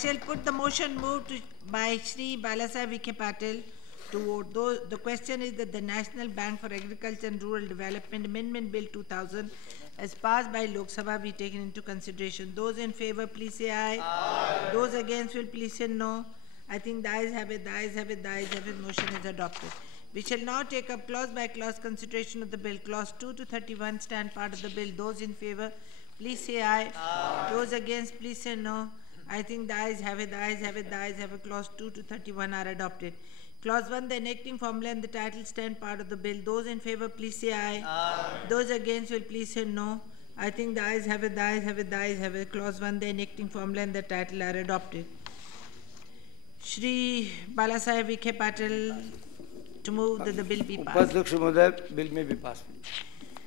shall put the motion moved by Shri Balasaheb Vikhe Patil to vote. The question is that the National Bank for Agriculture and Rural Development Amendment Bill 2000 as passed by Lok Sabha be taken into consideration. Those in favor, please say aye. Aye. Those against will please say no. I think the ayes have it, the ayes have it, the ayes have it. Motion is adopted. We shall now take up clause by clause consideration of the bill. Clause 2 to 31 stand part of the bill. Those in favor, please say aye. Aye. Those against, please say no. I think the ayes have it, the ayes have it, the ayes have it. Clause 2 to 31 are adopted. Clause 1, the enacting formula and the title stand part of the bill. Those in favor, please say aye. Aye. Those against will please say no. I think the ayes have it, the ayes have it, the ayes have it. Clause 1, the enacting formula and the title are adopted. Shri Balasaheb Vikhe Patil to move that the bill be passed. Bill may be passed.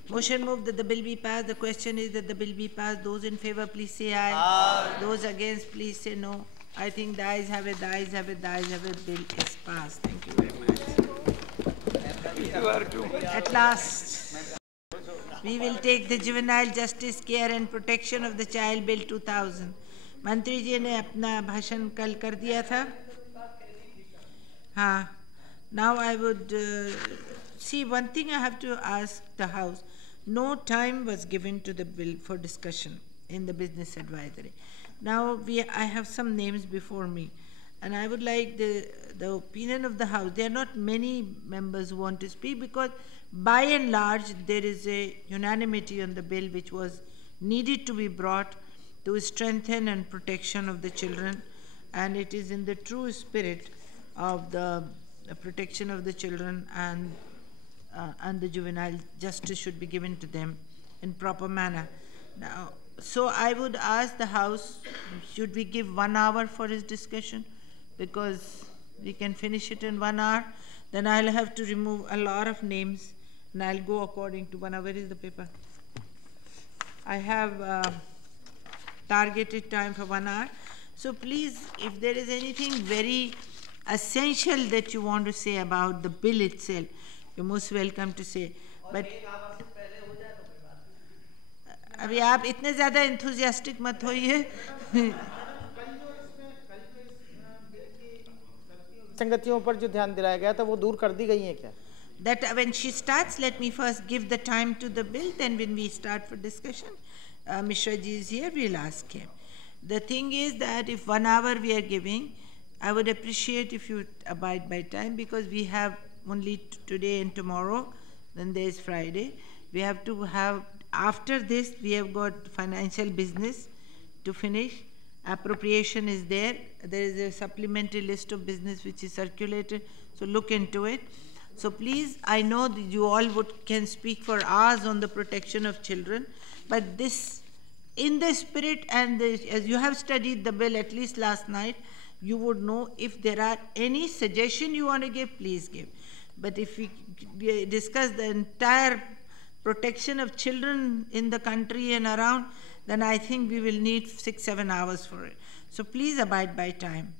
Motion moved that the bill be passed. The question is that the bill be passed. Those in favor, please say aye. Aye. Those against, please say no. I think the ayes have it, the ayes have it, the ayes have it. Bill is passed. Thank you very much. At last, we will take the Juvenile Justice, Care and Protection of the Child Bill 2000. मंत्री जी ने अपना भाषण कल कर दिया था. हाँ. Now I would see one thing I have to ask the House. No time was given to the bill for discussion in the business advisory. Now I have some names before me, and I would like the opinion of the House. There are not many members who want to speak because by and large there is a unanimity on the bill which was needed to be brought to strengthen and protection of the children, and it is in the true spirit of the protection of the children, and the juvenile justice should be given to them in proper manner. Now, so I would ask the House, should we give 1 hour for his discussion? Because we can finish it in 1 hour. Then I'll have to remove a lot of names, and I'll go according to 1 hour. Where is the paper? I have targeted time for 1 hour. So please, if there is anything very essential that you want to say about the bill itself, you're most welcome to say. But अभी आप इतने ज़्यादा enthusiastic मत होइए. संगतियों पर जो ध्यान दिलाया गया था वो दूर कर दी गई हैं क्या? That when she starts, let me first give the time to the bill. Then when we start for discussion, Mishra ji is here. We'll ask him. The thing is that if 1 hour we are giving, I would appreciate if you abide by time, because we have only today and tomorrow. Then there is Friday. We have to have. After this, we have got financial business to finish. Appropriation is there. There is a supplementary list of business which is circulated. So look into it. So please, I know that you all can speak for hours on the protection of children, but this, in the spirit and as you have studied the bill at least last night, you would know if there are any suggestion you want to give, please give. But if we discuss the entire protection of children in the country and around, then I think we will need 6-7 hours for it. So please abide by time.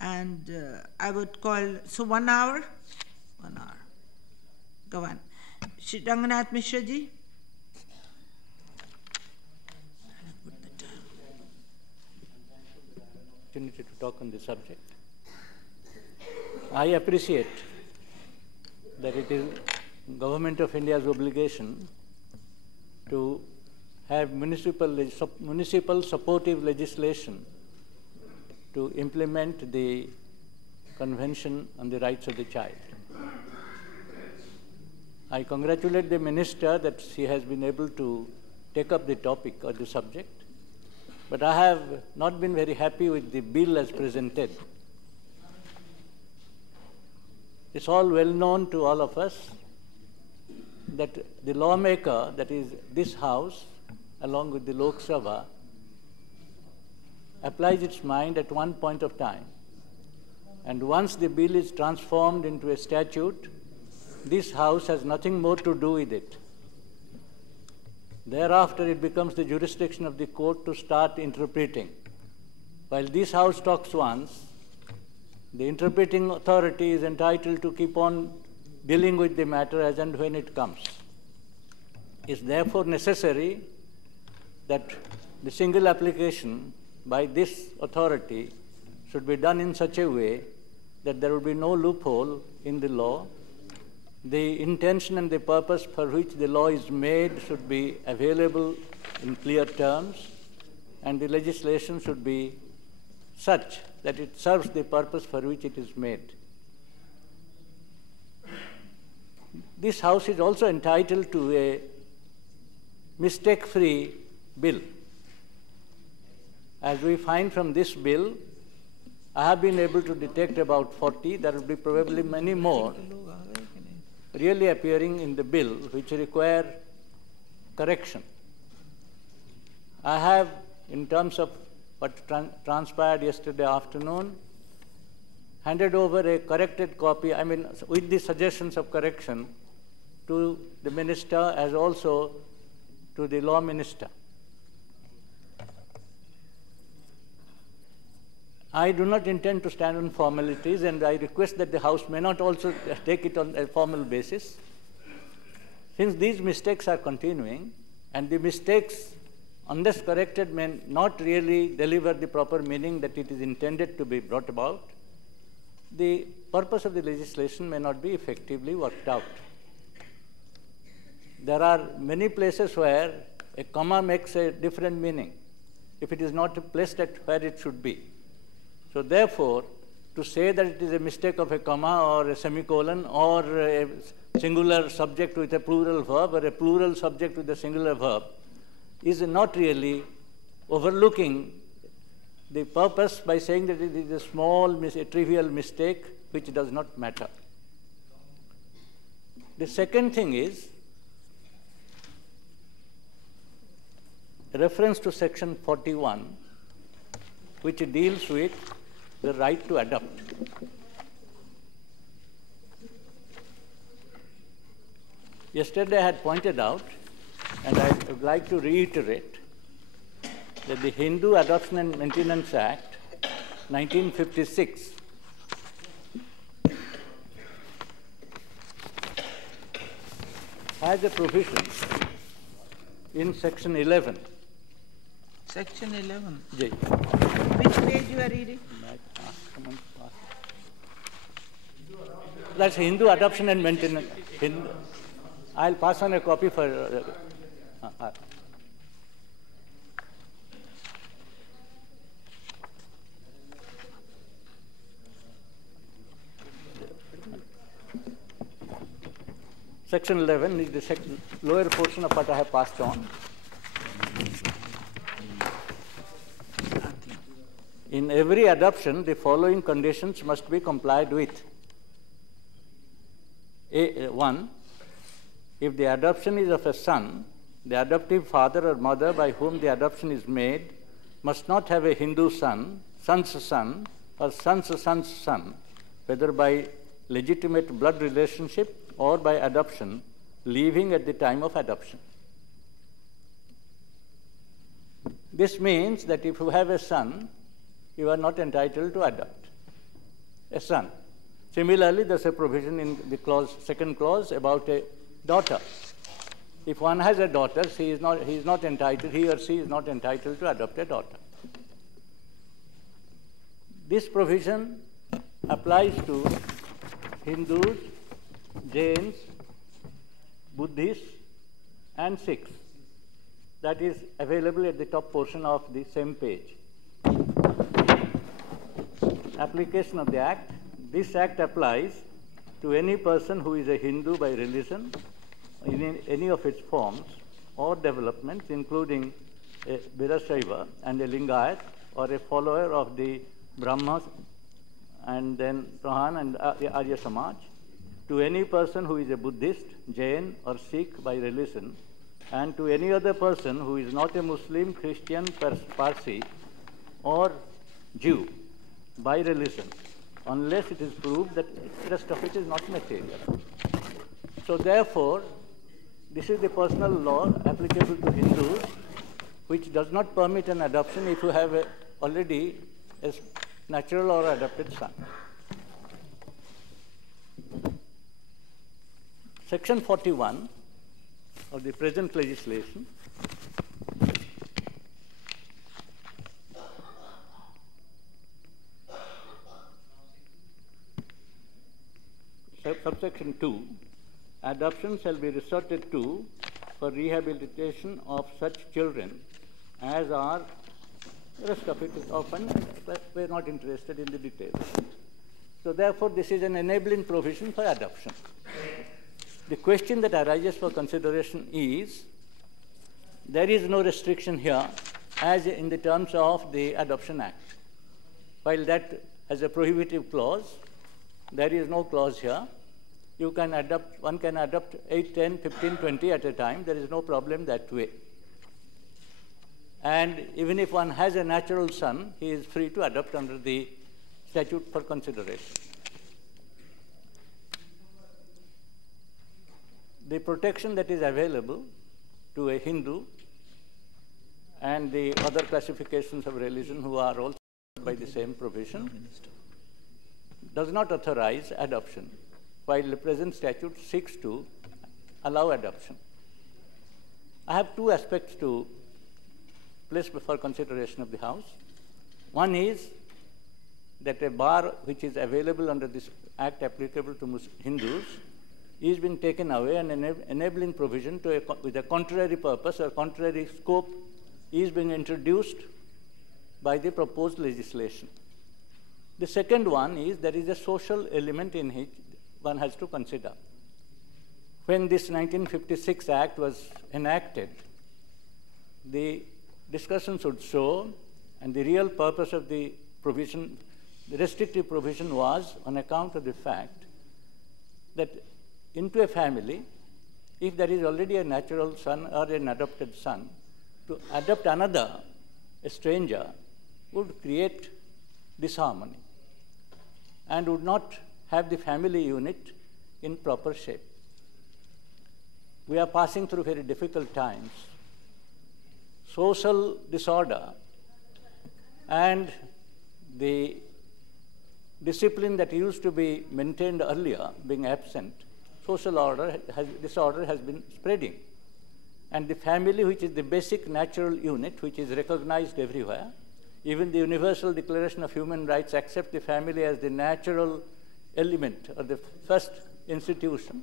And I would call, so 1 hour? 1 hour. Go on. Shri Ranganath Mishra ji. Opportunity to talk on this subject. I appreciate that it is Government of India's obligation to have municipal supportive legislation to implement the Convention on the Rights of the Child. I congratulate the Minister that she has been able to take up the topic or the subject, but I have not been very happy with the bill as presented. It's all well known to all of us that the lawmaker, that is this House, along with the Lok Sabha, applies its mind at one point of time. And once the bill is transformed into a statute, this House has nothing more to do with it. Thereafter, it becomes the jurisdiction of the court to start interpreting. While this House talks once, the interpreting authority is entitled to keep on dealing with the matter as and when it comes. It's therefore necessary that the single application by this authority should be done in such a way that there will be no loophole in the law. The intention and the purpose for which the law is made should be available in clear terms, and the legislation should be such that it serves the purpose for which it is made. This House is also entitled to a mistake-free bill. As we find from this bill, I have been able to detect about 40, there will be probably many more really appearing in the bill which require correction. I have, in terms of what transpired yesterday afternoon, handed over a corrected copy, with the suggestions of correction, to the minister as also to the law minister. I do not intend to stand on formalities, and I request that the House may not also take it on a formal basis. Since these mistakes are continuing, and the mistakes, unless corrected, may not really deliver the proper meaning that it is intended to be brought about, the purpose of the legislation may not be effectively worked out. There are many places where a comma makes a different meaning if it is not placed at where it should be. So therefore, to say that it is a mistake of a comma or a semicolon or a singular subject with a plural verb or a plural subject with a singular verb is not really overlooking the purpose by saying that it is a small, a trivial mistake which does not matter. The second thing is a reference to section 41, which deals with the right to adopt. Yesterday I had pointed out, and I would like to reiterate, that the Hindu Adoption and Maintenance Act, 1956, has a provision in section 11. Section 11. Jai. Which page you are reading? That's Hindu Adoption and Maintenance. I'll pass on a copy for. Section 11 is the lower portion of what I have passed on. In every adoption, the following conditions must be complied with. One, if the adoption is of a son, the adoptive father or mother by whom the adoption is made must not have a Hindu son, son's son, or son's son's son, whether by legitimate blood relationship or by adoption, living at the time of adoption. This means that if you have a son, you are not entitled to adopt a son. Similarly, there's a provision in the second clause about a daughter. If one has a daughter, he or she is not entitled to adopt a daughter. This provision applies to Hindus, Jains, Buddhists, and Sikhs. That is available at the top portion of the same page. Application of the Act. This Act applies to any person who is a Hindu by religion in any of its forms or developments, including a Virashaiva and a Lingayat, or a follower of the Brahmas and then Prahan and Arya Samaj, to any person who is a Buddhist, Jain, or Sikh by religion, and to any other person who is not a Muslim, Christian, Parsi, or Jew by religion, unless it is proved that the rest of it is not material. So therefore, this is the personal law applicable to Hindus, which does not permit an adoption if you have already a natural or adopted son. Section 41 of the present legislation Section 2, adoption shall be resorted to for rehabilitation of such children as are, the rest of it is often, we're not interested in the details. So therefore, this is an enabling provision for adoption. The question that arises for consideration is, there is no restriction here as in the terms of the Adoption Act. While that has a prohibitive clause, there is no clause here. You can adopt, one can adopt 8, 10, 15, 20 at a time. There is no problem that way. And even if one has a natural son, he is free to adopt under the statute for consideration. The protection that is available to a Hindu and the other classifications of religion who are also by the same provision does not authorize adoption, while the present statute seeks to allow adoption. I have two aspects to place before consideration of the House. One is that a bar which is available under this Act applicable to Hindus is being taken away, and enabling provision to with a contrary purpose or contrary scope is being introduced by the proposed legislation. The second one is there is a social element in which one has to consider. When this 1956 Act was enacted, the discussions would show, and the real purpose of the provision, the restrictive provision, was on account of the fact that into a family, if there is already a natural son or an adopted son, to adopt another, a stranger, would create disharmony and would not have the family unit in proper shape. We are passing through very difficult times. Social disorder and the discipline that used to be maintained earlier being absent, disorder has been spreading. And the family, which is the basic natural unit, which is recognized everywhere, even the Universal Declaration of Human Rights accepts the family as the natural element or the first institution,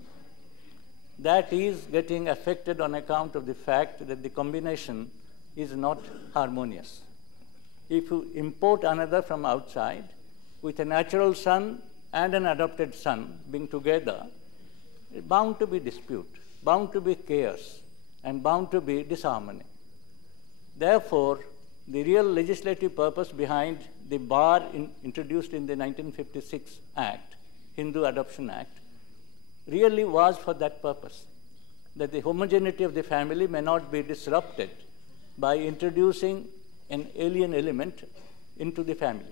that is getting affected on account of the fact that the combination is not harmonious. If you import another from outside, with a natural son and an adopted son being together, it's bound to be dispute, bound to be chaos, and bound to be disharmony. Therefore, the real legislative purpose behind the bar introduced in the 1956 Act, Hindu Adoption Act, really was for that purpose, that the homogeneity of the family may not be disrupted by introducing an alien element into the family.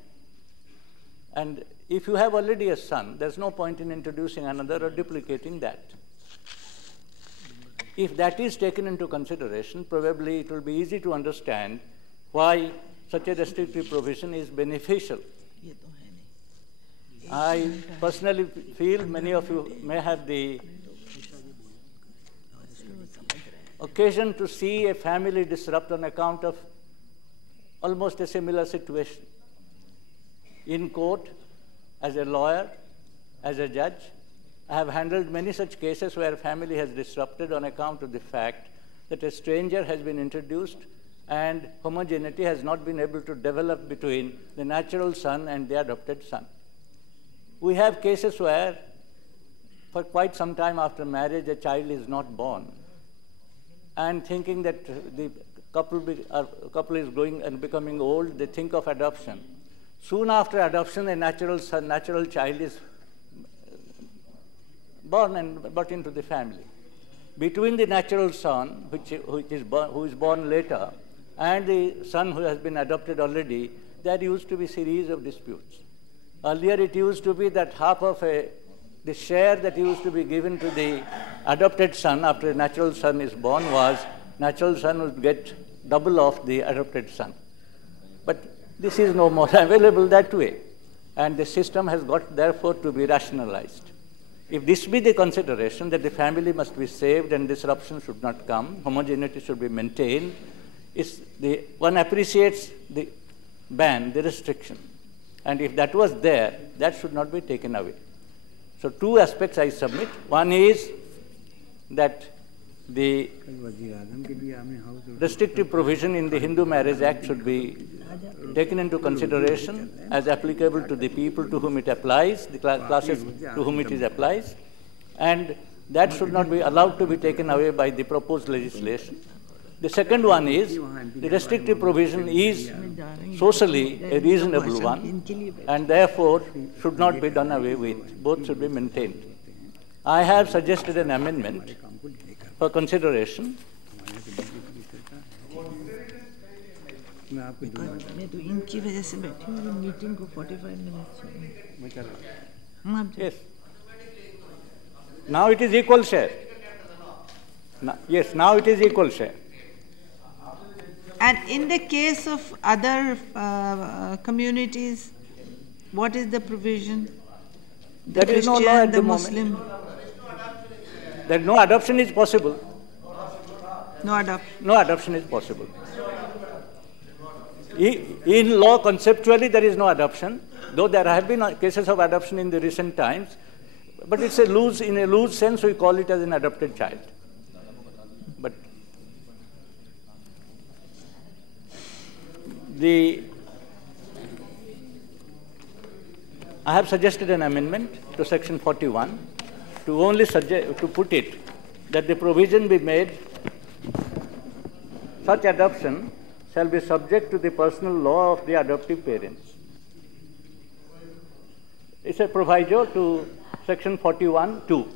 And if you have already a son, there's no point in introducing another or duplicating that. If that is taken into consideration, probably it will be easy to understand why such a restrictive provision is beneficial. I personally feel many of you may have the occasion to see a family disrupt on account of almost a similar situation. In court, as a lawyer, as a judge, I have handled many such cases where a family has disrupted on account of the fact that a stranger has been introduced and homogeneity has not been able to develop between the natural son and the adopted son. We have cases where for quite some time after marriage a child is not born, and thinking that the couple is growing and becoming old, they think of adoption. Soon after adoption, a natural child is born and brought into the family. Between the natural son, who is born later, and the son who has been adopted already, there used to be a series of disputes. Earlier, it used to be that half of the share that used to be given to the adopted son after a natural son is born was natural son would get double of the adopted son. But this is no more available that way, and the system has got therefore to be rationalized. If this be the consideration that the family must be saved and disruption should not come, homogeneity should be maintained, one appreciates the ban, the restriction. And if that was there, that should not be taken away. So two aspects I submit. One is that the restrictive provision in the Hindu Marriage Act should be taken into consideration as applicable to the people to whom it applies, the classes to whom it applies, and that should not be allowed to be taken away by the proposed legislation. The second one is the restrictive provision is socially a reasonable one and therefore should not be done away with. Both should be maintained. I have suggested an amendment for consideration. मैं तो इनकी वजह से बैठी हूँ meeting को 45 minutes Yes. Now it is equal share. Yes, now it is equal share. And in the case of other communities, what is the provision? The There is no law Christian, at the the moment. Muslim, That no adoption is possible. no adoption. No adoption is possible. In law, conceptually, there is no adoption, though there have been cases of adoption in the recent times, but it's in a loose sense, we call it as an adopted child. But I have suggested an amendment to Section 41 to only to put it that the provision be made such adoption shall be subject to the personal law of the adoptive parents. It's a proviso to Section 41(2).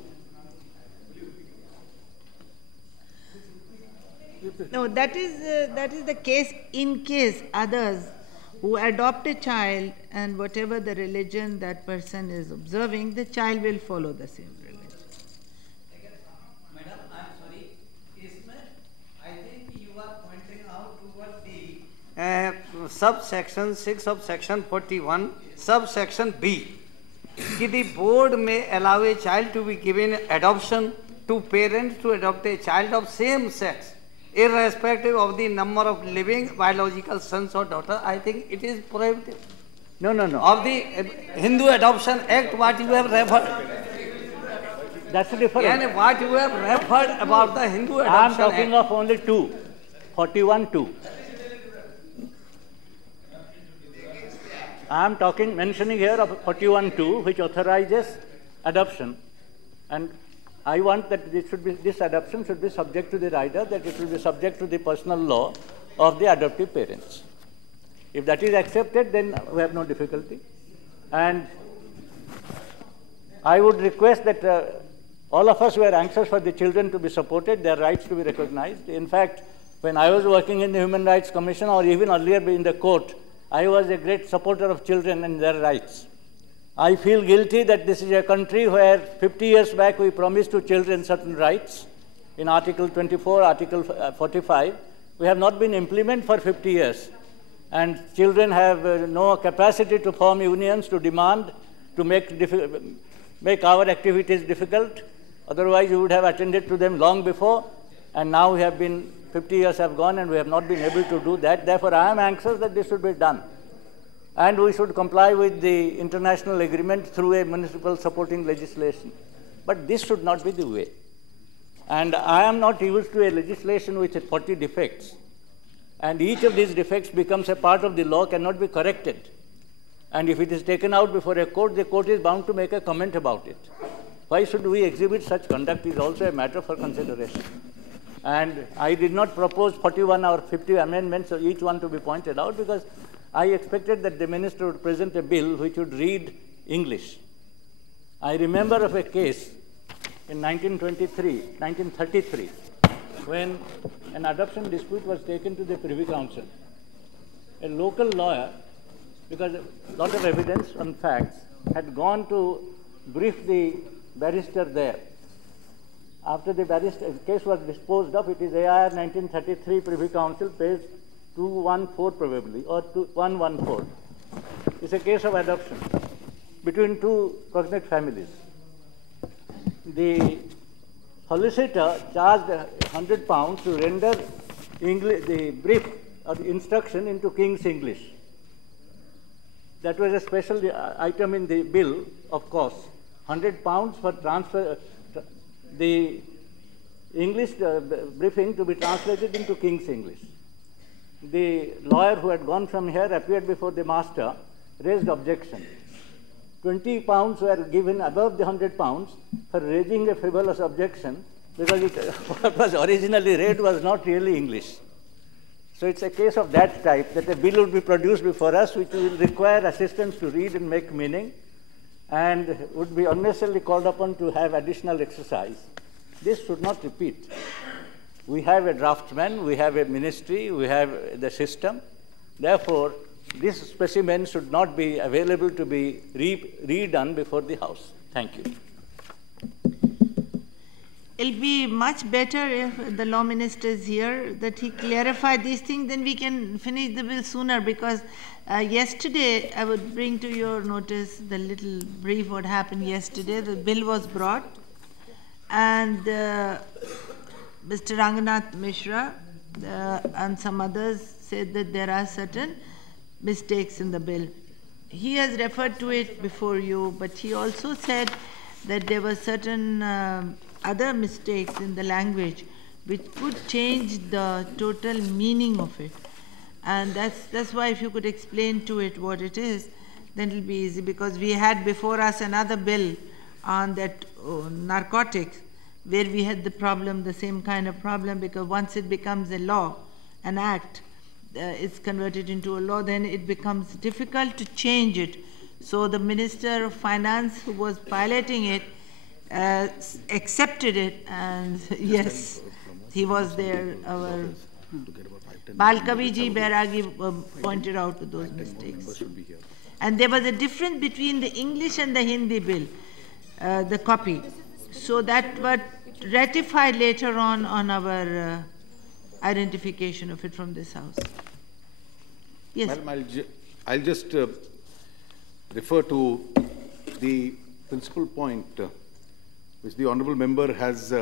No, that is the case in case others who adopt a child and whatever the religion that person is observing, the child will follow the same religion. Madam, I'm sorry. I think you are pointing out towards the subsection 6 of section 41, subsection B. Ki the board may allow a child to be given adoption to parents to adopt a child of same sex, irrespective of the number of living biological sons or daughters. I think it is prohibited. No. Of the Hindu Adoption Act, what you have referred. That's different. And what you have referred about the Hindu I am Adoption talking Act. of only 2, 41(2). I am mentioning here of 41(2), which authorizes adoption, and I want that this adoption should be subject to the rider, that it will be subject to the personal law of the adoptive parents. If that is accepted, then we have no difficulty. And I would request that all of us who are anxious for the children to be supported, their rights to be recognized. In fact, when I was working in the Human Rights Commission or even earlier in the court, I was a great supporter of children and their rights. I feel guilty that this is a country where 50 years back we promised to children certain rights in Article 24, Article 45. We have not been implemented for 50 years. And children have no capacity to form unions, to demand, to make our activities difficult. Otherwise, we would have attended to them long before. And now 50 years have gone and we have not been able to do that. Therefore, I am anxious that this should be done. And we should comply with the international agreement through a municipal supporting legislation. But this should not be the way. And I am not used to a legislation with 40 defects. And each of these defects becomes a part of the law, cannot be corrected. And if it is taken out before a court, the court is bound to make a comment about it. Why should we exhibit such conduct is also a matter for consideration. And I did not propose 41 or 50 amendments, each one to be pointed out, because I expected that the minister would present a bill which would read English. I remember of a case in 1933, when an adoption dispute was taken to the Privy Council. A local lawyer, because a lot of evidence and facts, had gone to brief the barrister there. After the case was disposed of, it is AIR 1933 Privy Council, page 214 probably, or 114. It's a case of adoption between two cognate families. The solicitor charged £100 to render the brief or the instruction into King's English. That was a special item in the bill, of course. £100 for transfer, the English briefing to be translated into King's English. The lawyer who had gone from here appeared before the master, raised objection. £20 were given above the £100 for raising a frivolous objection, because what was originally read was not really English. So it's a case of that type, that a bill would be produced before us which will require assistance to read and make meaning, and would be unnecessarily called upon to have additional exercise. This should not repeat. We have a draftsman, we have a ministry, we have the system. Therefore, this specimen should not be available to be redone before the House. Thank you. It'll be much better if the law minister is here, that he clarify these things, then we can finish the bill sooner, because yesterday, I would bring to your notice the little brief what happened yesterday. The bill was brought, and Mr. Ranganath Mishra and some others said that there are certain mistakes in the bill. He has referred to it before you, but he also said that there were certain other mistakes in the language which could change the total meaning of it. And that's why if you could explain to it what it is, then it'll be easy, because we had before us another bill on that narcotics, where we had the problem, the same kind of problem, because once it becomes a law, an act, it's converted into a law, then it becomes difficult to change it. So the Minister of Finance, who was piloting it, accepted it, and yes, he was there. Our Balkavi Ji Bairagi pointed out those mistakes. And there was a difference between the English and the Hindi bill, the copy. So that was ratified later on our identification of it from this House. Yes. Madam, I'll just refer to the principal point which the Honourable Member has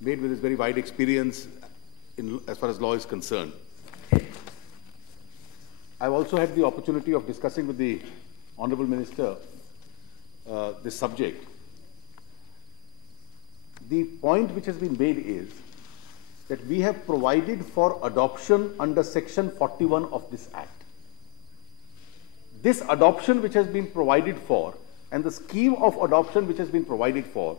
made with his very wide experience as far as law is concerned. I've also had the opportunity of discussing with the Honourable Minister this subject. The point which has been made is that we have provided for adoption under Section 41 of this Act. This adoption which has been provided for, and the scheme of adoption which has been provided for,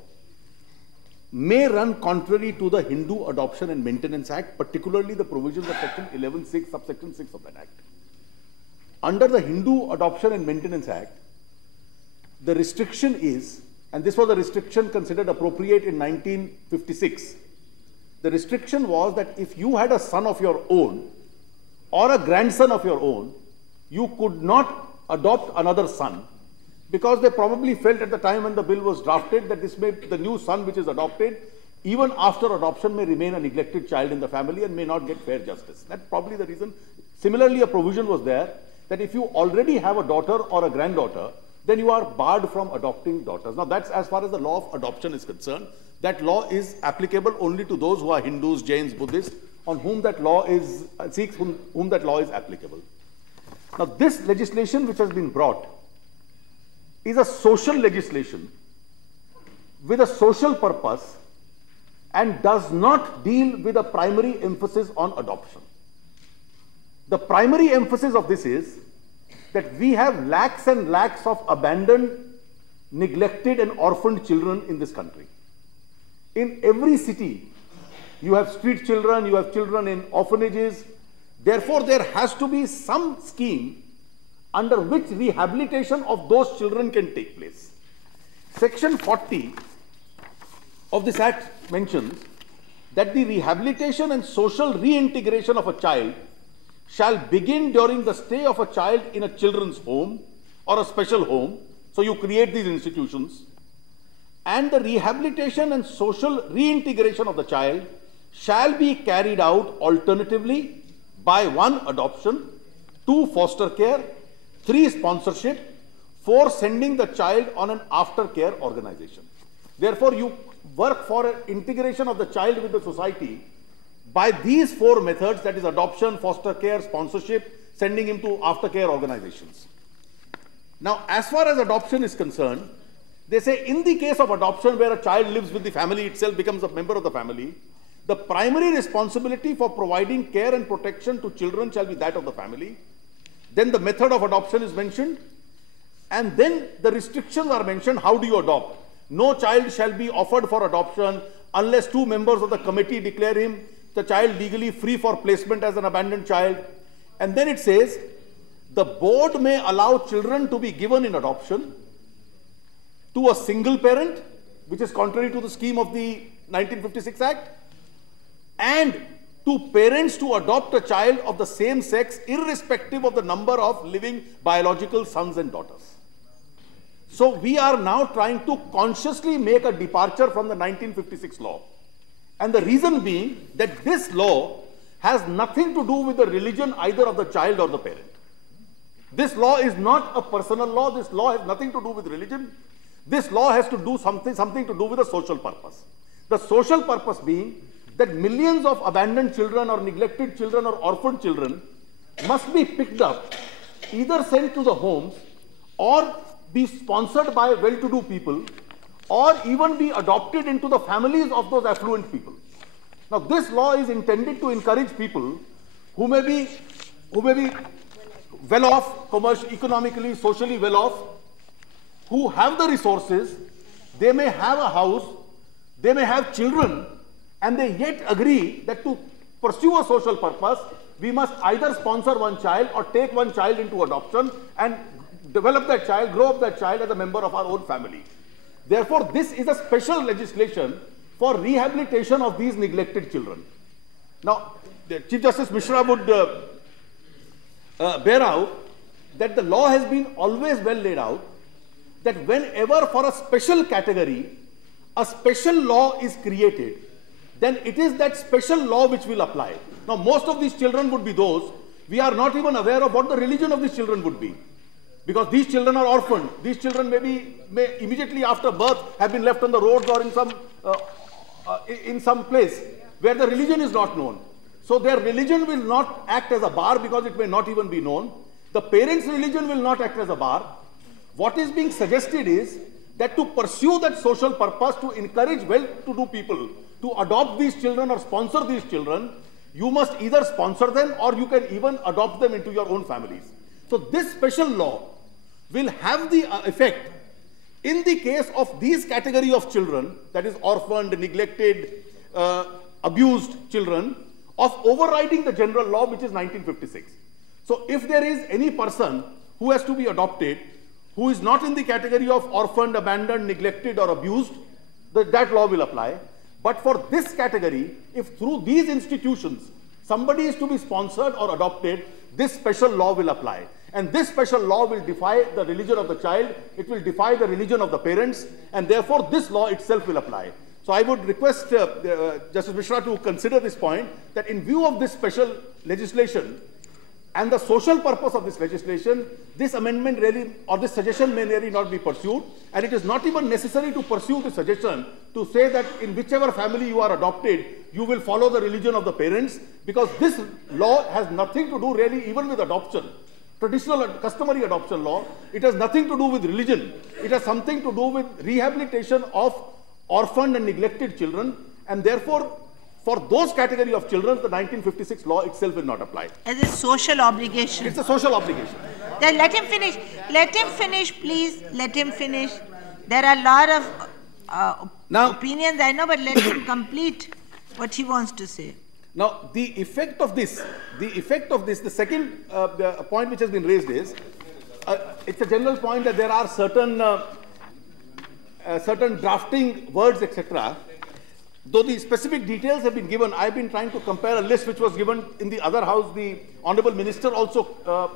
may run contrary to the Hindu Adoption and Maintenance Act, particularly the provisions of Section 11(6), subsection 6 of that Act. Under the Hindu Adoption and Maintenance Act, the restriction is, and this was a restriction considered appropriate in 1956, the restriction was that if you had a son of your own or a grandson of your own, you could not adopt another son, because they probably felt at the time when the bill was drafted that the new son which is adopted, even after adoption, may remain a neglected child in the family and may not get fair justice. That's probably the reason. Similarly, a provision was there that if you already have a daughter or a granddaughter, then you are barred from adopting daughters. Now, that's as far as the law of adoption is concerned. That law is applicable only to those who are Hindus, Jains, Buddhists, on whom that law is, Sikhs, whom that law is applicable. Now, this legislation which has been brought is a social legislation with a social purpose and does not deal with a primary emphasis on adoption. The primary emphasis of this is that we have lakhs and lakhs of abandoned, neglected and orphaned children in this country. In every city, you have street children, you have children in orphanages. Therefore, there has to be some scheme under which rehabilitation of those children can take place. Section 40 of this Act mentions that the rehabilitation and social reintegration of a child shall begin during the stay of a child in a children's home or a special home. So you create these institutions. And the rehabilitation and social reintegration of the child shall be carried out alternatively by 1, adoption, 2, foster care, 3, sponsorship, 4, sending the child on an aftercare organization. Therefore, you work for an integration of the child with the society by these 4 methods, that is adoption, foster care, sponsorship, sending him to aftercare organizations. Now, as far as adoption is concerned, They say in the case of adoption where a child lives with the family itself, becomes a member of the family, the primary responsibility for providing care and protection to children shall be that of the family. Then the method of adoption is mentioned, and then the restrictions are mentioned. How do you adopt? No child shall be offered for adoption unless 2 members of the committee declare the child legally free for placement as an abandoned child. And then it says, the board may allow children to be given in adoption to a single parent, which is contrary to the scheme of the 1956 Act, and to parents to adopt a child of the same sex, irrespective of the number of living biological sons and daughters. So we are now trying to consciously make a departure from the 1956 law. And the reason being that this law has nothing to do with the religion either of the child or the parent. This law is not a personal law. This law has nothing to do with religion. This law has to do something to do with a social purpose. The social purpose being that millions of abandoned children or neglected children or orphaned children must be picked up, either sent to the homes or be sponsored by well-to-do people, or even be adopted into the families of those affluent people. Now, this law is intended to encourage people who may be well off, commercially, economically, socially well off, who have the resources, they may have a house, they may have children, and they yet agree that to pursue a social purpose, we must either sponsor one child or take one child into adoption and develop that child, grow up that child as a member of our own family. Therefore, this is a special legislation for rehabilitation of these neglected children. Now, Chief Justice Mishra would bear out that the law has been always well laid out, that whenever for a special category, a special law is created, then it is that special law which will apply. Now, most of these children would be those, we are not even aware of what the religion of these children would be. Because these children are orphaned. These children may immediately after birth have been left on the roads or in some place where the religion is not known. So their religion will not act as a bar because it may not even be known. The parents' religion will not act as a bar. What is being suggested is that to pursue that social purpose, to encourage well-to-do people to adopt these children or sponsor these children, you must either sponsor them or you can even adopt them into your own families. So this special law will have the effect in the case of these category of children, that is orphaned, neglected, abused children, of overriding the general law, which is 1956. So if there is any person who has to be adopted, who is not in the category of orphaned, abandoned, neglected or abused, that law will apply. But for this category, if through these institutions somebody is to be sponsored or adopted, this special law will apply. And this special law will defy the religion of the child, it will defy the religion of the parents, and therefore this law itself will apply. So I would request Justice Mishra to consider this point, that in view of this special legislation and the social purpose of this legislation, this amendment really, or this suggestion may really not be pursued, and it is not even necessary to pursue the suggestion to say that in whichever family you are adopted, you will follow the religion of the parents, because this law has nothing to do really even with adoption. Traditional customary adoption law, it has nothing to do with religion. It has something to do with rehabilitation of orphaned and neglected children, and therefore for those category of children, the 1956 law itself will not apply. As a social obligation. It's a social obligation. Then let him finish. Let him finish, please. Let him finish. There are a lot of opinions, I know, but let him complete what he wants to say. Now, the effect of this, the second point which has been raised is, it's a general point that there are certain drafting words, etc. Though the specific details have been given, I've been trying to compare a list which was given in the other house. The Honorable Minister also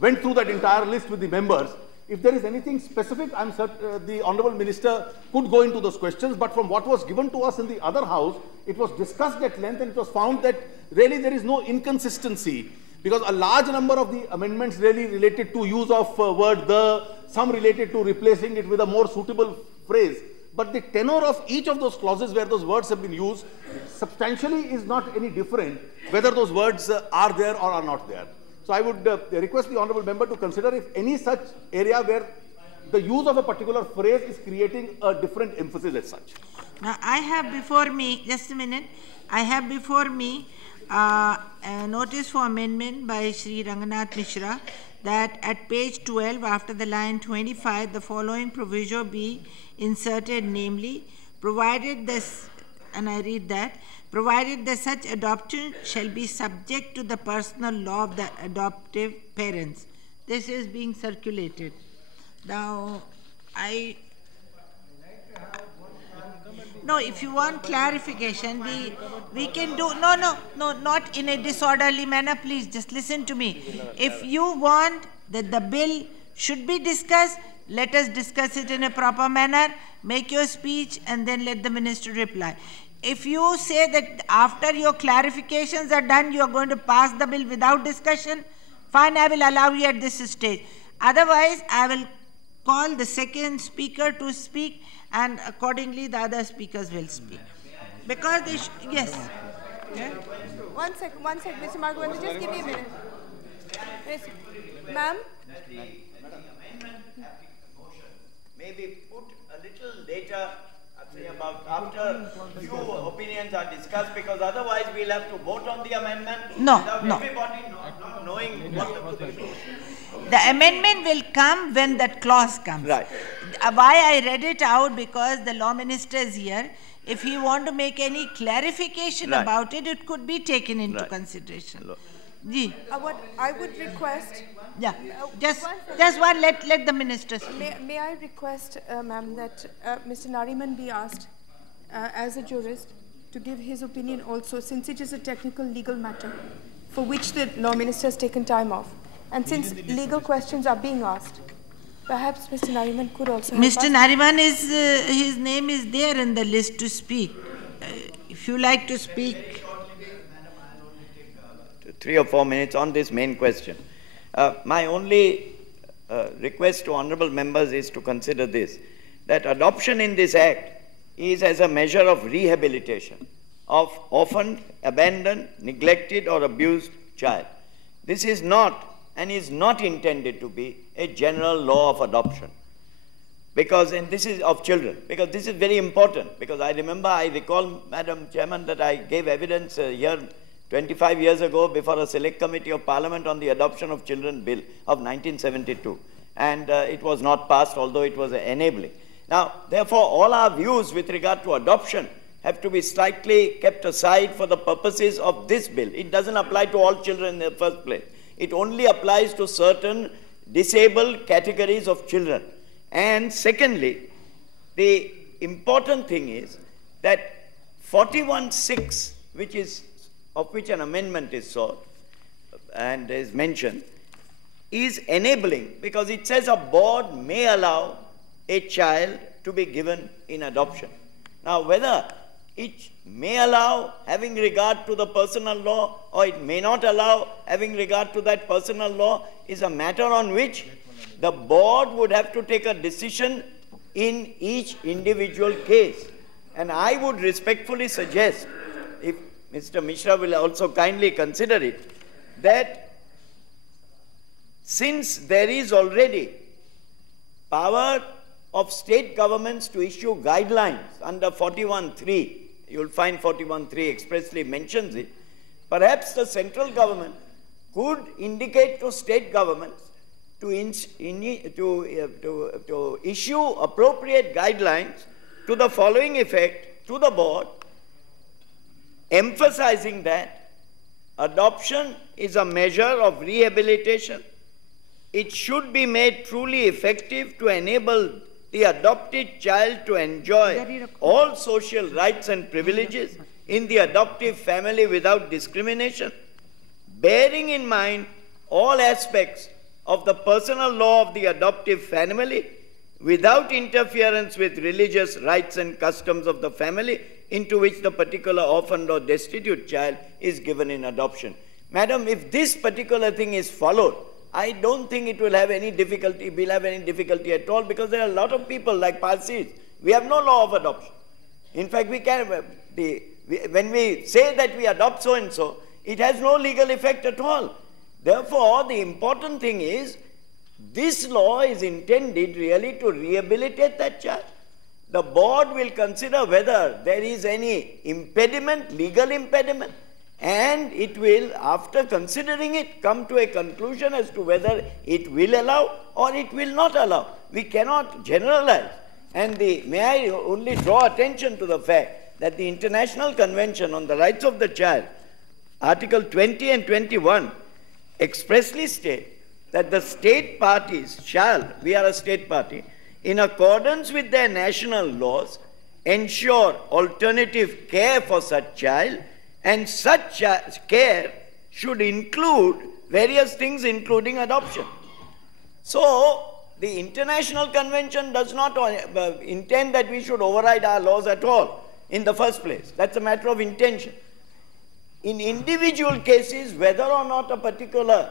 went through that entire list with the members. If there is anything specific, I'm certain the Honorable Minister could go into those questions, but from what was given to us in the other house, it was discussed at length and it was found that really there is no inconsistency, because a large number of the amendments really related to use of word the, some related to replacing it with a more suitable phrase. But the tenor of each of those clauses where those words have been used substantially is not any different whether those words are there or are not there. So I would request the Honourable Member to consider if any such area where the use of a particular phrase is creating a different emphasis as such. Now, I have before me, just a minute, I have before me a notice for amendment by Shri Ranganath Mishra that at page 12, after the line 25, the following proviso be inserted, namely, provided this, and I read that, provided that such adoption shall be subject to the personal law of the adoptive parents. This is being circulated. Now, no, if you want clarification, we can do, no, not in a disorderly manner, please, just listen to me. If you want that the bill should be discussed, let us discuss it in a proper manner, make your speech, and then let the minister reply. If you say that after your clarifications are done, you are going to pass the bill without discussion, fine, I will allow you at this stage. Otherwise, I will call the second speaker to speak, and accordingly the other speakers will speak. Because they yes. Yeah? One sec, Mr. Margavendra, just give me a minute. Yes. Ma'am? Maybe put a little later, say about after few opinions are discussed, because otherwise we'll have to vote on the amendment without everybody not knowing what the position is. The amendment will come when that clause comes. Right. Why I read it out, because the law minister is here. If he want to make any clarification about it, it could be taken into consideration. Ji. What I would request... Yeah, just one, let the minister speak. May I request, ma'am, that Mr. Nariman be asked, as a jurist, to give his opinion also, since it is a technical legal matter for which the law minister has taken time off. And since legal questions are being asked, perhaps Mr. Nariman could also help Mr. Nariman is, his name is there in the list to speak. If you like to speak. 3 or 4 minutes on this main question. My only request to honorable members is to consider this, that adoption in this act is as a measure of rehabilitation of orphaned, abandoned, neglected or abused child. This is not and is not intended to be a general law of adoption, because, and this is of children, because this is very important, because I recall, Madam Chairman, that I gave evidence here 25 years ago before a select committee of Parliament on the Adoption of Children Bill of 1972, and it was not passed, although it was enabling. Now, therefore, all our views with regard to adoption have to be slightly kept aside for the purposes of this bill. It doesn't apply to all children in the first place. It only applies to certain disabled categories of children. And secondly, the important thing is that 41(6), which is of which an amendment is sought and is mentioned, is enabling, because it says a board may allow a child to be given in adoption. Now, whether it may allow having regard to the personal law or it may not allow having regard to that personal law is a matter on which the board would have to take a decision in each individual case. And I would respectfully suggest, if Mr. Mishra will also kindly consider it, that since there is already power of state governments to issue guidelines under 41(3), you'll find 41(3) expressly mentions it, perhaps the central government could indicate to state governments to issue appropriate guidelines to the following effect to the board, emphasizing that adoption is a measure of rehabilitation. It should be made truly effective to enable the adopted child to enjoy all social rights and privileges in the adoptive family without discrimination, bearing in mind all aspects of the personal law of the adoptive family without interference with religious rights and customs of the family into which the particular orphaned or destitute child is given in adoption. Madam, if this particular thing is followed, I don't think it will have any difficulty, we'll have any difficulty at all, because there are a lot of people like Parsis. We have no law of adoption. In fact, we can, when we say that we adopt so-and-so, it has no legal effect at all. Therefore, the important thing is This law is intended really to rehabilitate that child. The board will consider whether there is any impediment, legal impediment, and it will, after considering it, come to a conclusion as to whether it will allow or it will not allow. We cannot generalize. And may I only draw attention to the fact that the International Convention on the Rights of the Child, Article 20 and 21, expressly state that the state parties shall, we are a state party, in accordance with their national laws, ensure alternative care for such child, and such care should include various things, including adoption. So, the International Convention does not intend that we should override our laws at all in the first place. That's a matter of intention. In individual cases, whether or not a particular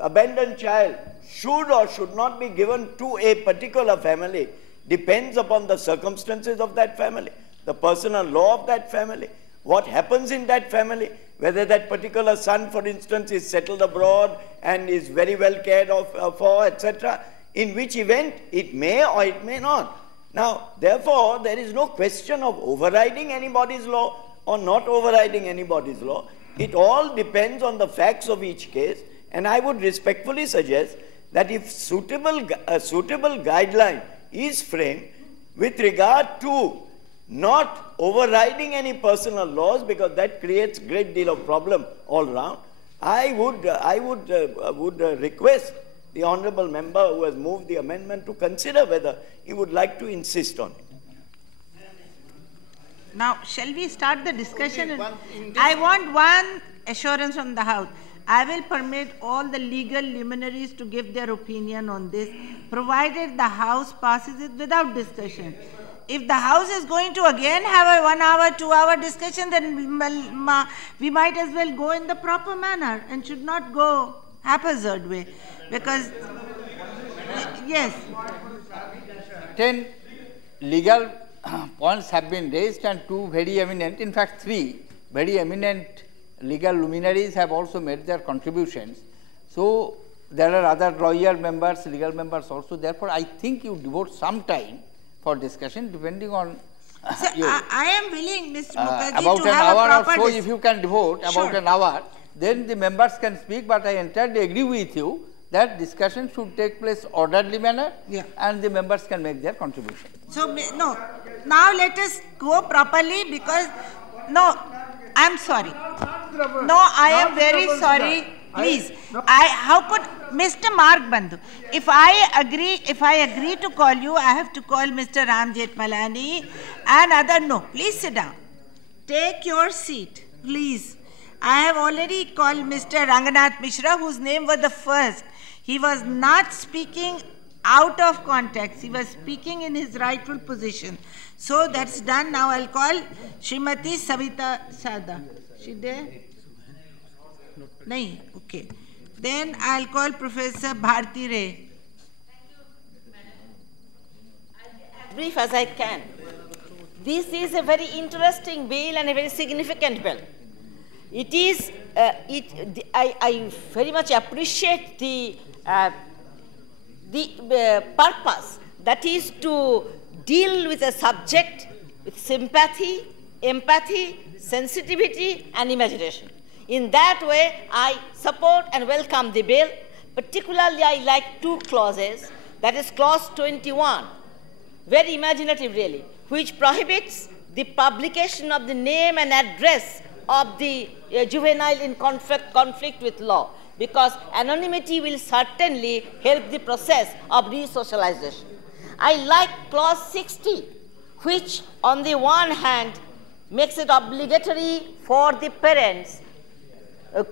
abandoned child should or should not be given to a particular family depends upon the circumstances of that family, the personal law of that family, what happens in that family, whether that particular son, for instance, is settled abroad and is very well cared for, etc., in which event it may or it may not. Now, therefore, there is no question of overriding anybody's law or not overriding anybody's law. It all depends on the facts of each case, and I would respectfully suggest that if a suitable guideline is framed with regard to not overriding any personal laws, because that creates a great deal of problem all round, I would request the honourable member who has moved the amendment to consider whether he would like to insist on it. Now, shall we start the discussion? I want one assurance from the House. I will permit all the legal luminaries to give their opinion on this, provided the House passes it without discussion. If the House is going to again have a 1 hour, 2 hour discussion, then we might as well go in the proper manner and should not go haphazard way. Because, yes. 10 legal points have been raised and 2 very eminent, in fact 3 very eminent legal luminaries have also made their contributions. So, there are other lawyer members, legal members also. Therefore, I think you devote some time for discussion depending on you. I am willing, Mr. Mukherjee, about to an have hour a proper or so, if you can devote Sure. about an hour, then the members can speak, but I entirely agree with you that discussion should take place orderly manner, and the members can make their contribution. So, no, now let us go properly, because, no, I am sorry. No, I am very sorry. Please, how could Mr. Mark Bandhu, if I agree to call you, I have to call Mr. Ram Jethmalani and other. No, please sit down. Take your seat, please. I have already called Mr. Ranganath Mishra, whose name was the first. He was not speaking out of context. He was speaking in his rightful position. So that's done. Now I'll call Srimati Savita Sada. She there? Nahi? Okay. Then I'll call Professor Bharti Ray. As brief as I can. This is a very interesting bill and a very significant bill. It is, I very much appreciate the purpose, that is to deal with a subject with sympathy, empathy, sensitivity and imagination. In that way, I support and welcome the bill. Particularly, I like 2 clauses, that is clause 21, very imaginative really, which prohibits the publication of the name and address of the juvenile in conflict with law, because anonymity will certainly help the process of resocialization. I like clause 60, which on the one hand makes it obligatory for the parents,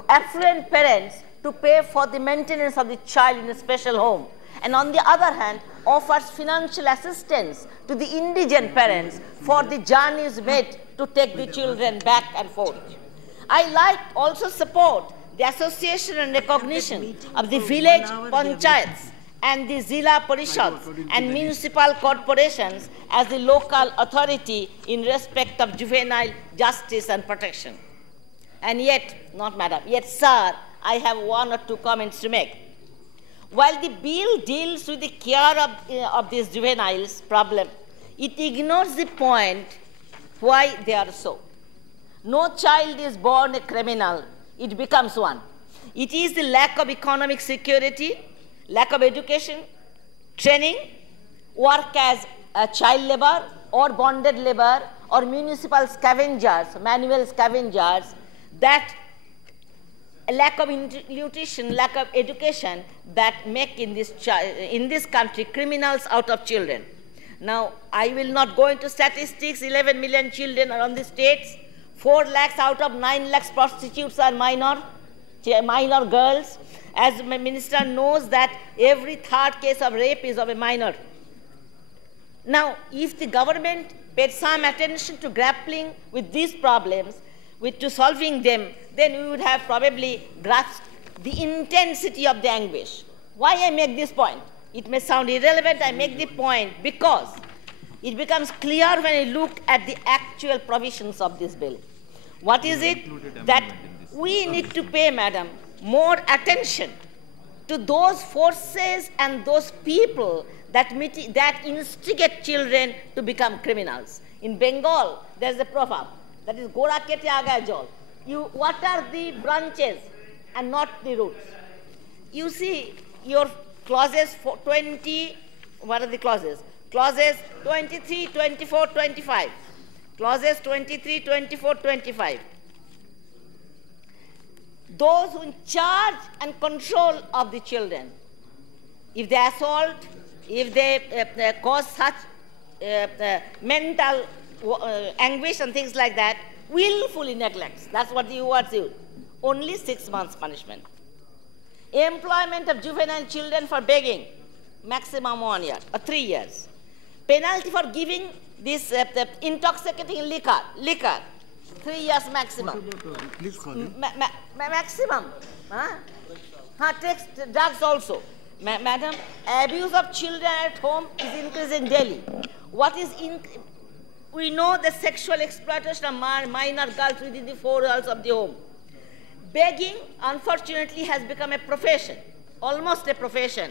affluent parents, to pay for the maintenance of the child in a special home, and on the other hand offers financial assistance to the indigent parents for the journeys made to take the children back and forth. I also support the association and recognition of the village panchayats and the Zilla Parishads and municipal corporations as the local authority in respect of juvenile justice and protection. And yet, not madam, yet sir, I have 1 or 2 comments to make. While the bill deals with the care of these juveniles problem, it ignores the point why they are so. No child is born a criminal, it becomes one. It is the lack of economic security, lack of education, training, work as a child labor or bonded labor or municipal scavengers, manual scavengers, that lack of nutrition, lack of education that make in this country criminals out of children. Now, I will not go into statistics. 11 million children are on the states. 4 lakhs out of 9 lakhs prostitutes are minor girls. As my minister knows that every 3rd case of rape is of a minor. Now, if the government paid some attention to grappling with these problems, to solving them, then we would have probably grasped the intensity of the anguish. Why I make this point? It may sound irrelevant, I make the point because it becomes clear when I look at the actual provisions of this bill. What is it? That we need to pay, madam, more attention to those forces and those people that instigate children to become criminals. In Bengal, there's a proverb, that is, Gora kete aga jol. You water the branches and not the roots. You see, your clauses 20, what are the clauses? Clauses 23, 24, 25. Clauses 23, 24, 25. Those who in charge and control of the children, if they assault, if they cause such mental anguish and things like that, willfully neglects. That's what the words use. Only 6 months punishment. Employment of juvenile children for begging, maximum 1 year or 3 years. Penalty for giving this intoxicating liquor, 3 years maximum. Maximum. Takes drugs also. Madam, abuse of children at home is increasing daily. We know the sexual exploitation of minor girls within the 4 walls of the home. Begging, unfortunately, has become a profession, almost a profession,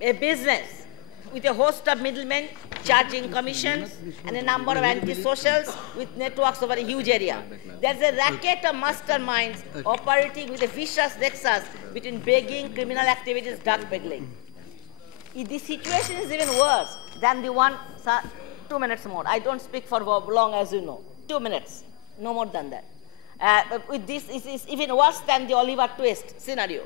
a business, with a host of middlemen charging commissions and a number of anti-socials with networks over a huge area. There's a racket of masterminds operating with a vicious nexus between begging, criminal activities, drug peddling. The situation is even worse than the one, 2 minutes more. I don't speak for long, as you know. 2 minutes, no more than that. With this, it is even worse than the Oliver Twist scenario.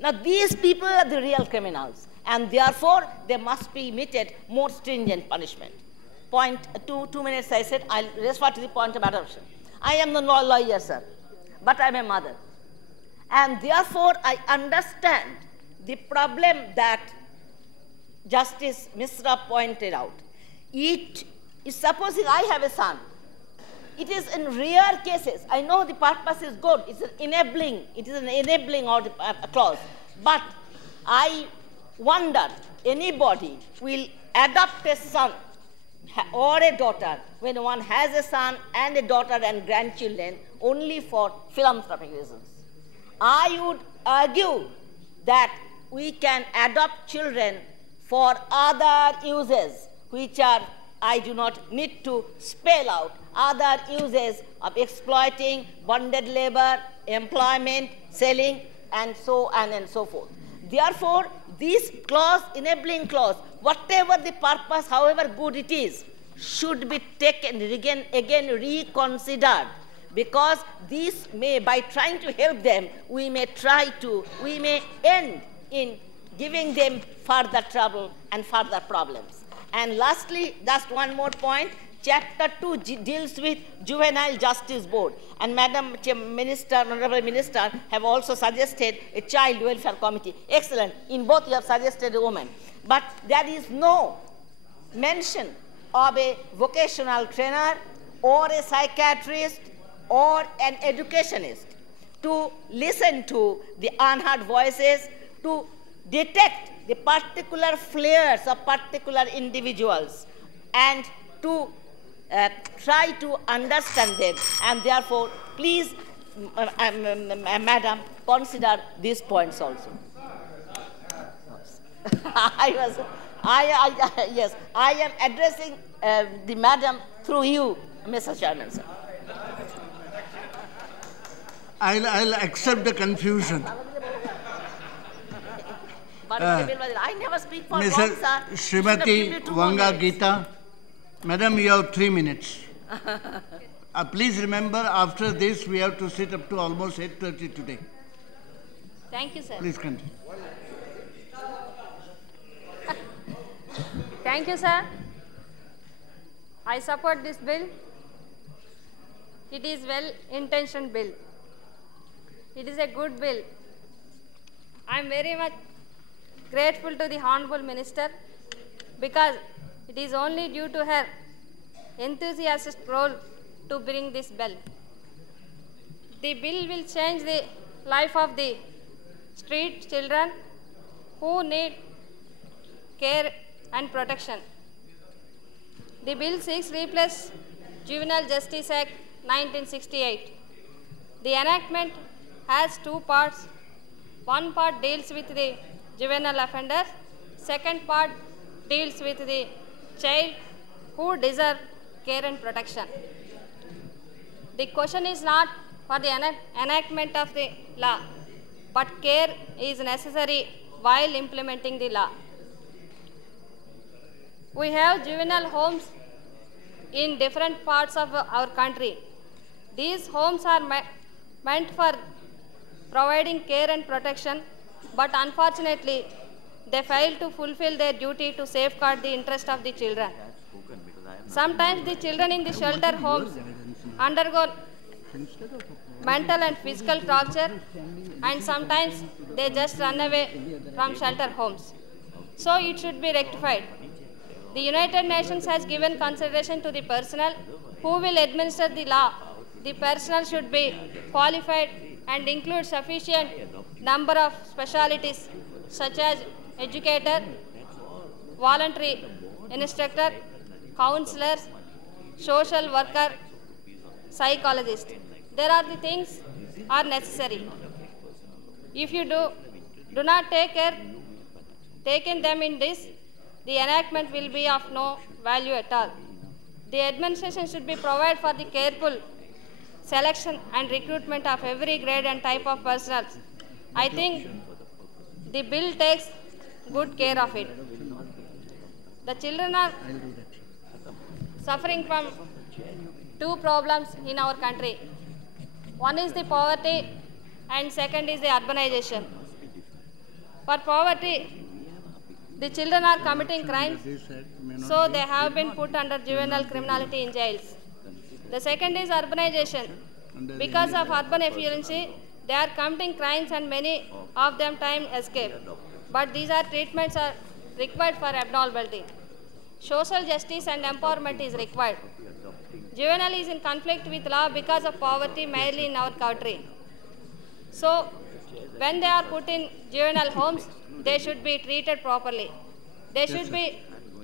Now, these people are the real criminals, and therefore, they must be meted more stringent punishment. Point 2 minutes, I said, I'll refer to the point of adoption. I am no lawyer, sir, but I'm a mother. And therefore, I understand the problem that Justice Misra pointed out. Supposing I have a son, it is in rare cases. I know the purpose is good. It's an enabling. It is an enabling or clause. But I wonder anybody will adopt a son or a daughter when one has a son and a daughter and grandchildren only for philanthropic reasons. I would argue that we can adopt children for other uses, which are, I do not need to spell out, other uses of exploiting, bonded labor, employment, selling, and so on and so forth. Therefore, this clause, enabling clause, whatever the purpose, however good it is, should be taken again reconsidered, because this may, by trying to help them, we may end in giving them further trouble and further problems. And lastly, just one more point, Chapter 2 deals with Juvenile Justice Board. And Madam Minister, Honorable Minister, have also suggested a Child Welfare Committee. Excellent. In both you have suggested a woman. But there is no mention of a vocational trainer or a psychiatrist or an educationist to listen to the unheard voices, to detect the particular flares of particular individuals, and to try to understand them. And therefore, please, Madam, consider these points also. Yes, I am addressing the madam through you, Mr. Chairman, sir. I'll accept the confusion. I never speak for long, Mrs. sir. Srimati Vanga Geeta, Madam, you have 3 minutes. Please remember, after this, we have to sit up to almost 8:30 today. Thank you, sir. Please continue. Thank you, sir. I support this bill. It is well-intentioned bill. It is a good bill. I am very much grateful to the Honorable Minister because it is only due to her enthusiastic role to bring this bill. The bill will change the life of the street children who need care and protection. The bill seeks replace Juvenile Justice Act 1968. The enactment has 2 parts. One part deals with the juvenile offenders. Second part deals with the child who deserve care and protection. The question is not for the enactment of the law, but care is necessary while implementing the law. We have juvenile homes in different parts of our country. These homes are meant for providing care and protection, but unfortunately, they fail to fulfill their duty to safeguard the interest of the children. Sometimes the children in the shelter homes undergo mental and physical torture, and sometimes they just run away from shelter homes. So it should be rectified. The United Nations has given consideration to the personnel who will administer the law. The personnel should be qualified and include sufficient number of specialties such as educator, voluntary instructor, counselors, social worker, psychologist. There are the things are necessary. If you do not taken them in this, the enactment will be of no value at all. The administration should be provided for the careful selection and recruitment of every grade and type of personnel. I think the bill takes good care of it. The children are suffering from 2 problems in our country. One is the poverty and second is the urbanization. For poverty, the children are committing crimes, so they have been put under juvenile criminality in jails. The second is urbanization. Because of urban efficiency, they are committing crimes and many of them time escape. But these are treatments are required for abnormality. Social justice and empowerment is required. Juvenile is in conflict with law because of poverty mainly in our country. So, when they are put in juvenile homes, they should be treated properly. They should be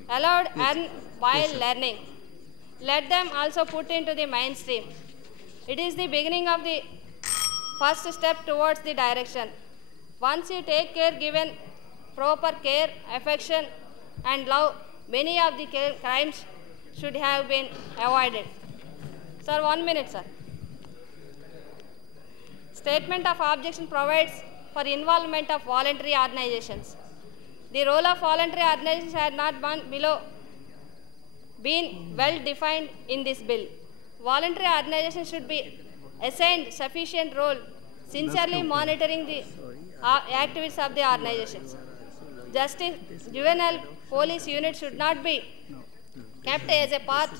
allowed and while learning. Let them also put into the mainstream. It is the beginning of the first step towards the direction. Once you take care, given proper care, affection and love, many of the crimes should have been avoided. Sir, 1 minute, sir. Statement of objection provides for involvement of voluntary organizations. The role of voluntary organizations has not been well defined in this bill. Voluntary organizations should be assigned sufficient role, sincerely monitoring the activities of the organizations. Justice, juvenile police unit should not be kept as a part